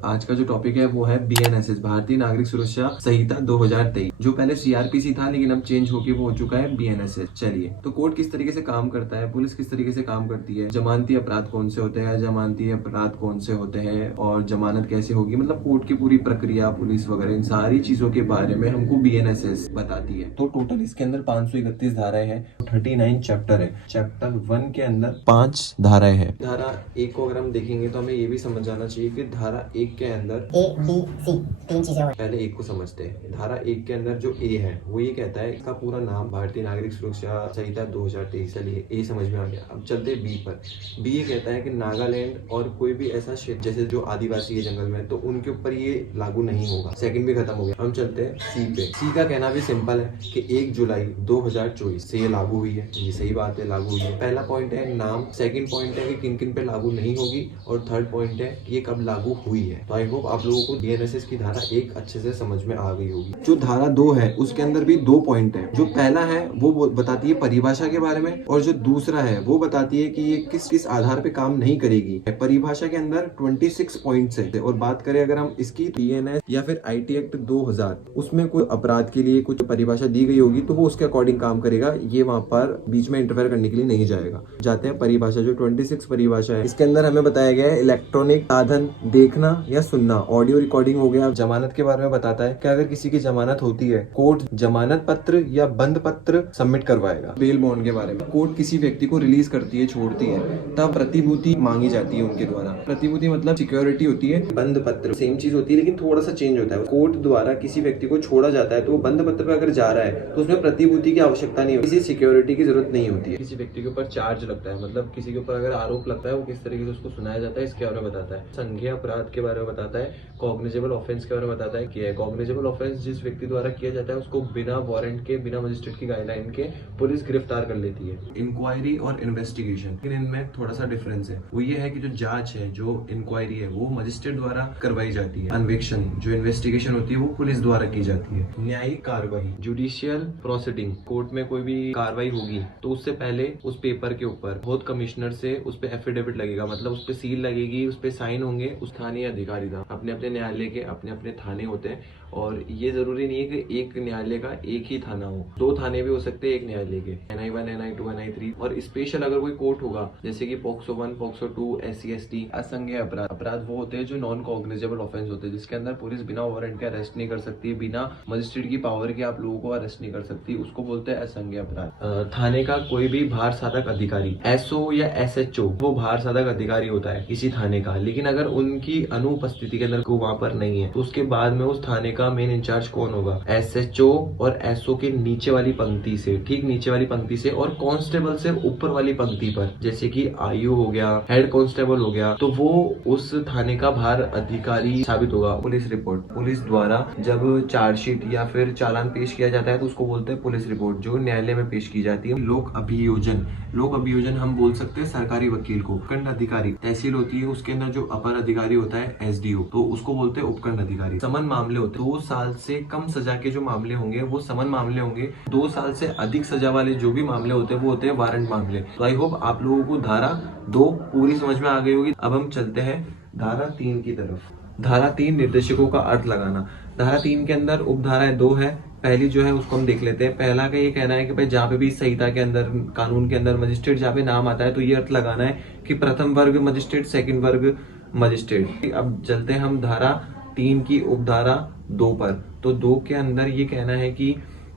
और आज का जो टॉपिक है वो है बीएनएसएस, भारतीय नागरिक सुरक्षा संहिता 2023, जो पहले सीआरपीसी था लेकिन अब चेंज होके वो हो चुका है बीएनएसएस। चलिए, तो कोर्ट किस तरीके से काम करता है, पुलिस किस तरीके से काम करती है, जमानती अपराध कौन से होते हैं, जमानती अपराध कौन से होते हैं और जमानत कैसे होगी, मतलब कोर्ट की पूरी प्रक्रिया, पुलिस वगैरह, इन सारी चीजों के बारे में हमको बीएनएसएस बताती है। तो टोटल इसके अंदर 531 धाराएं हैं, 39 चैप्टर है। चैप्टर 1 के अंदर 5 धाराएं हैं। धारा 1 को अगर हम देखेंगे तो हमें ये भी समझ जाना चाहिए कि धारा 1 के अंदर ए बी सी 3 चीजें हैं। पहले 1 को समझते हैं। धारा 1 के अंदर जो ए है वो ये कहता है, इसका पूरा नाम भारतीय नागरिक सुरक्षा संहिता 2023। चलिए, ए समझ में आ गया। अब चलते बी पर। बी ये कहता है कि नागालैंड और कोई भी ऐसा क्षेत्र जैसे जो आदिवासी है जंगल में, तो उनके ऊपर ये लागू नहीं होगा। सेकंड भी खत्म हो गया। हम चलते हैं सी पे। सी का कहना भी सिंपल है कि 1 जुलाई 2024 से ये लागू हुई है। ये सही बात है, लागू हुई है। पहला पॉइंट है नाम, सेकंड पॉइंट है कि किन किन पे लागू नहीं होगी, और थर्ड पॉइंट है कि ये कब लागू हुई है। तो आई होप आप लोगों को बीएनएसएस की धारा 1 अच्छे से समझ में आ गई होगी। जो धारा 2 है उसके अंदर भी 2 पॉइंट है। जो पहला है वो बताती है परिभाषा के बारे में, और जो दूसरा है वो बताती है कि ये किस किस आधार पे काम नहीं करेगी। परिभाषा के अंदर 26 पॉइंट्स है। और बात करें अगर हम इसकी बीएनएस या फिर आईटी एक्ट 2000, उसमें कोई अपराध के लिए कुछ परिभाषा दी गई होगी तो वो उसके अकॉर्डिंग काम करेगा। ये वहां पर बीच में इंटरफेयर करने के लिए नहीं जाएगा। जाते हैं परिभाषा। जो 26 परिभाषा है, इसके अंदर हमें बताया गया है इलेक्ट्रॉनिक साधन देखना या सुनना, ऑडियो रिकॉर्डिंग हो गया। जमानत के बारे में बताता है कि अगर किसी की जमानत होती है, कोर्ट जमानत पत्र या बंद पत्र सबमिट करवाएगा। बेल बॉन्ड के बारे में, कोर्ट किसी व्यक्ति को रिलीज करती है, छोड़ती है, तब प्रतिभूति मांगी जाती है उनके द्वारा। प्रतिभूति मतलब सिक्योरिटी होती है। बंद पत्र सेम चीज होती है लेकिन थोड़ा सा चेंज होता है। कोर्ट द्वारा किसी व्यक्ति को छोड़ा जाता है तो वो बंद पत्र पर अगर जा रहा है तो उसमें प्रतिभूति की आवश्यकता नहीं होती, किसी सिक्योरिटी की जरूरत नहीं होती है। किसी व्यक्ति के ऊपर चार्ज लगता है, मतलब किसी के ऊपर अगर आरोप लगता है, वो किस तरीके से उसको सुनाया जाता है इसके बारे में बताता है। संज्ञेय अपराध के बारे में बताता है। कॉग्निजेबल ऑफेंस के बारे में बताता है कि कॉग्निजेबल ऑफेंस जिस व्यक्ति द्वारा किया जाता है उसको बिना वारंट के, बिना मजिस्ट्रेट की गाइडलाइन के पुलिस गिरफ्तार कर लेती है। इंक्वायरी और इन्वेस्टिगेशन, लेकिन इनमें थोड़ा सा डिफरेंस है। वो ये है कि जो जांच है, जो इंक्वायरी है, वो मजिस्ट्रेट द्वारा करवाई जाती है। अन्वेषण, जो इन्वेस्टिगेशन होती है, वो पुलिस द्वारा की जाती है। न्यायिक कार्रवाई, जुडिशियल प्रोसीडिंग, कोर्ट में कोई भी कार्रवाई होगी तो उससे पहले उस पेपर के ऊपर बहुत कमिश्नर से उस पे एफिडेविट लगेगा, मतलब उस पे सील लगेगी, उस पे साइन होंगे उस स्थानीय अधिकारी का। अपने अपने न्यायालय के अपने अपने थाने होते हैं, और ये जरूरी नहीं है कि एक न्यायालय का एक ही थाना हो, 2 थाने भी हो सकते हैं एक न्यायालय के। NI1, NI2, NI3। और स्पेशल अगर कोई कोर्ट होगा जैसे कि पॉक्सो 1, पॉक्सो 2, SC/ST। असंज्ञेय अपराध वो होते हैं जो नॉन कॉग्निजेबल ऑफेंस होते हैं, जिसके अंदर पुलिस बिना वारंट के अरेस्ट नहीं कर सकती, बिना मजिस्ट्रेट की पावर के आप लोगों को अरेस्ट नहीं कर सकती, उसको बोलते हैं असंज्ञेय अपराध। थाने का कोई भी भार साधक अधिकारी, SO या SHO, वो भार साधक अधिकारी होता है किसी थाने का, लेकिन अगर उनकी अनुपस्थिति के अंदर वहां पर नहीं है तो उसके बाद में उस थाने का मेन इंचार्ज कौन होगा? SHO और SO के नीचे वाली पंक्ति से, ठीक नीचे वाली पंक्ति से, और कांस्टेबल से ऊपर वाली पंक्ति पर, जैसे कि आयु हो गया, हेड कांस्टेबल हो गया, तो वो उस थाने का भार अधिकारी साबित होगा। पुलिस रिपोर्ट, पुलिस द्वारा जब चार्जशीट या फिर चालान पेश किया जाता है तो उसको बोलते हैं पुलिस रिपोर्ट, जो न्यायालय में पेश की जाती है। लोक अभियोजन, लोक अभियोजन हम बोल सकते हैं सरकारी वकील को। उपखंड अधिकारी, तहसील होती है, उसके अंदर जो अपर अधिकारी होता है SDO, तो उसको बोलते हैं उपखंड अधिकारी। समन मामले होते हैं, 2 साल से कम सजा के जो मामले होंगे वो समन मामले होंगे। 2 साल से अधिक सजा वाले जो भी मामले होते हैं वो होते हैं वारंट मामले। तो आई होप आप लोगों को धारा 2 पूरी समझ में आ गई होगी। अब हम चलते हैं धारा 3 की तरफ। धारा 3 निर्देशकों का अर्थ लगाना। धारा 3 के अंदर उपधाराएं 2 है। पहली जो है उसको हम देख लेते हैं। पहला का ये कहना है कि भाई जहाँ पे भी संहिता के अंदर, कानून के अंदर मजिस्ट्रेट जहाँ पे नाम आता है तो ये अर्थ लगाना है कि प्रथम वर्ग मजिस्ट्रेट, सेकंड वर्ग मजिस्ट्रेट। अब चलते हैं हम धारा 3 की उपधारा 2 पर। तो 2 के अंदर ये कहना है कि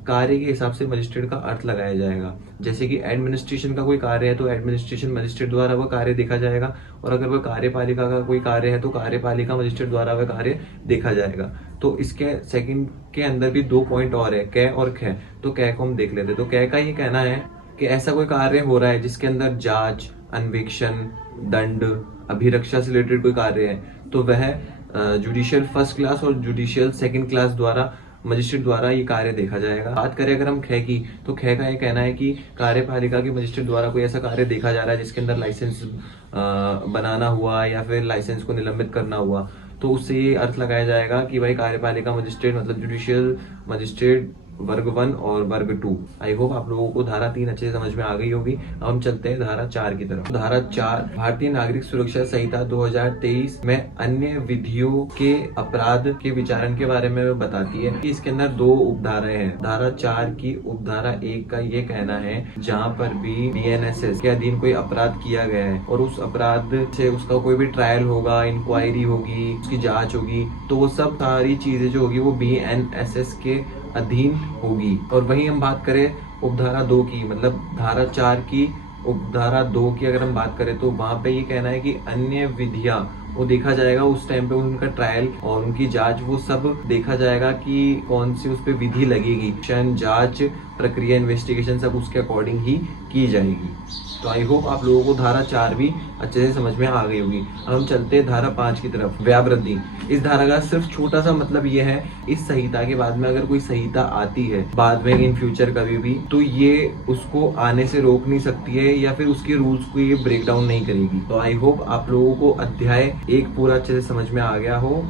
कार्य के हिसाब से मजिस्ट्रेट का अर्थ लगाया जाएगा। जैसे कि एडमिनिस्ट्रेशन का कोई कार्य है तो एडमिनिस्ट्रेशन मजिस्ट्रेट द्वारा वह कार्य देखा जाएगा, और अगर वह कार्यपालिका का कोई कार्य है तो कार्यपालिका मजिस्ट्रेट द्वारा वह कार्य देखा जाएगा। तो इसके सेकंड के अंदर भी 2 पॉइंट और है, कै और ख। तो कै को हम देख लेते हैं। तो कै का ये कहना है कि ऐसा कोई कार्य हो रहा है जिसके अंदर जांच, अन्वेषण, दंड, अभिरक्षा से रिलेटेड कोई कार्य है, तो वह जुडिशियल फर्स्ट क्लास और जुडिशियल सेकंड क्लास द्वारा, मजिस्ट्रेट द्वारा ये कार्य देखा जाएगा। बात करें अगर हम ख की, तो ख का ये कहना है कि कार्यपालिका के मजिस्ट्रेट द्वारा कोई ऐसा कार्य देखा जा रहा है जिसके अंदर लाइसेंस बनाना हुआ या फिर लाइसेंस को निलंबित करना हुआ, तो उससे ये अर्थ लगाया जाएगा कि भाई कार्यपालिका मजिस्ट्रेट मतलब जुडिशियल मजिस्ट्रेट वर्ग 1 और वर्ग 2। आई होप आप लोगों को धारा 3 अच्छे से समझ में आ गई होगी। अब हम चलते हैं धारा 4 की तरफ। धारा 4 भारतीय नागरिक सुरक्षा संहिता 2023 में अन्य विधियों के अपराध के विचारण के बारे में बताती है कि इसके अंदर 2 उपधाराएं हैं। धारा 4 की उपधारा 1 का ये कहना है जहाँ पर भी BNSS के अधीन कोई अपराध किया गया है और उस अपराध से उसका कोई भी ट्रायल होगा, इंक्वायरी होगी, उसकी जांच होगी, तो वो सब सारी चीजें जो होगी वो BNSS के अधीन होगी। और वहीं हम बात करें उपधारा 2 की, मतलब धारा 4 की उपधारा 2 की अगर हम बात करें तो वहां पे ये कहना है कि अन्य विधियां वो देखा जाएगा उस टाइम पे, उनका ट्रायल और उनकी जांच वो सब देखा जाएगा कि कौन सी उस पे विधि लगेगी, जांच प्रक्रिया इन्वेस्टिगेशन सब उसके अकॉर्डिंग ही की जाएगी। तो आई होप आप लोगों को धारा 4 भी अच्छे से समझ में आ गई होगी। अब हम चलते हैं धारा 5 की तरफ, व्यावृद्धि। इस धारा का सिर्फ छोटा सा मतलब ये है, इस संहिता के बाद में अगर कोई संहिता आती है बाद में इन फ्यूचर कभी भी, तो ये उसको आने से रोक नहीं सकती है या फिर उसके रूल्स को ये ब्रेक डाउन नहीं करेगी। तो आई होप आप लोगों को अध्याय 1 पूरा अच्छे से समझ में आ गया हो।